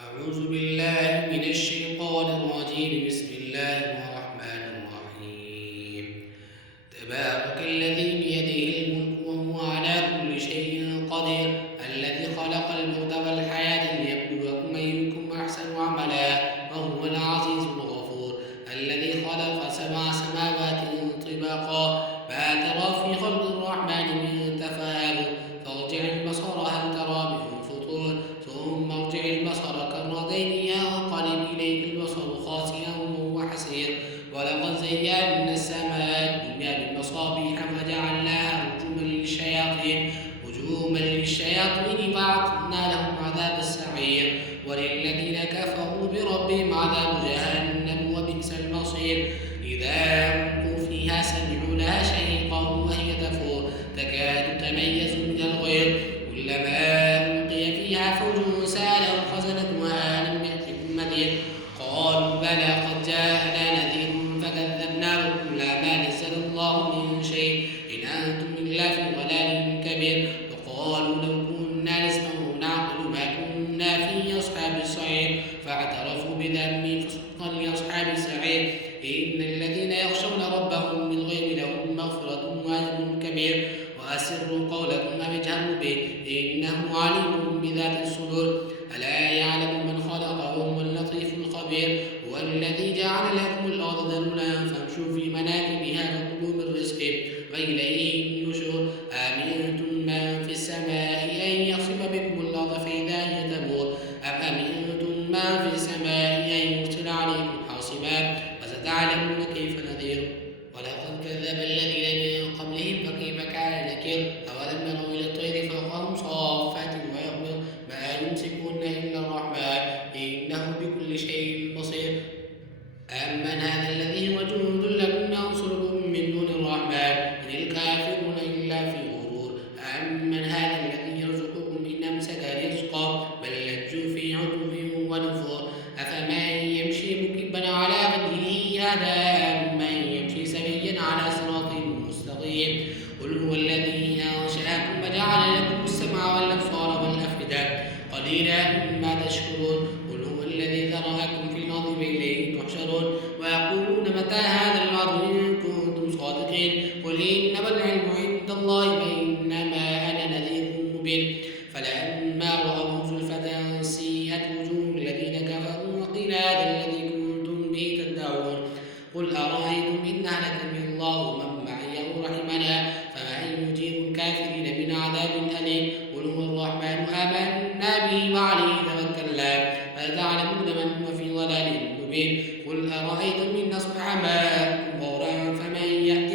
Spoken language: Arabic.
أعوذ بالله من الشيطان الرجيم. بسم الله الرحمن الرحيم. تبارك الذي بيده الملك وهو على كل شيء قدير، الذي خلق الموت والحياة ليبلوكم أيكم أحسن عملا وهو العزيز الغفور، الذي خلق 7 سماوات طباقا ما ترى في خلق الرحمن من تفاوت، فارجع البصر هل ترى من فطور، ثم ارجع البصر كرتين ينقلب إليك البصر خاسئا وهو حسير. ولقد زينا السماء الدنيا بمصابيح وجعلناها رجوما للشياطين فأعتدنا لهم عذاب السعير. وللذين كفروا بربهم عذاب جهنم وبئس المصير. إذا ألقوا فيها سمعوا لها شهيقا وهي تفور تكاد تميز من الغيظ، كلما ألقي فيها فوج سألهم خزنتها ألم يأتكم نذير، قالوا بلى قد جاءنا نذير فكذبنا وقلنا ما نزل الله من شيء إن أنتم إلا في ضلال كبير. وقالوا لو كنا نسمع ونعقل ما كنا في أصحاب السعير، فاعترفوا بذنبهم فسحقا لأصحاب السعير. إن الذين يخشون ربهم بالغيب لهم مغفرة وأجر كبير. وأسروا قولكم أو اجهروا به إنه عليم بذات الصدور. ألا يعلم من خلق وهو اللطيف الخبير. هو الذي جعل لكم الأرض ذلولا فامشوا في مناكبها وكلوا من رزقه وإليه النشور. أأمنتم من في السماء أن يخسف بكم الأرض فإذا هي تمور، أم أمنتم من في السماء أن يرسل عليكم حاصبا، فستعلمون كيف نذير. ولقد كذب الذين من قبلهم فكيف كان نكير. أولم يروا إلى الطير فوقهم صافات ويقبض ما يمسكون إلا الرحمن إنه بكل شيء بصير. أمن هذا الذي هو جند لكم ينصركم من دون الرحمن إن الكافرون إلا في غرور. أمن هذا الذي يرزقكم إن أمسك رزقا بل لجوا في عتو ونفور. أفمن يمشي مكبا على وجهه أهدى أمن يمشي سويا على صراط مستقيم. قل هو الذي أنشأكم وجعل لكم السمع والأبصار والأفئدة قليلا ما تشكرون. قل هو الذي ذرأكم في الأرض وإليه تحشرون. ويقولون متى هذا الوعد إن كنتم صادقين. قل إنما العلم عند الله وإنما أنا نذير مبين. فلما رأوه زلفة سيئت وجوه الذين كفروا وقيل هذا الذي كنتم به تدعون. قل أرأيتم إن أهلكني الله ومن معي أو رحمنا فمن يجير الكافرين من عذاب أليم. قل هو الرحمن آمنا به وعليه توكلنا فستعلمون من هو في ضلال مبين. قل أرأيتم إن أصبح ماءكم غورا فمن يأتي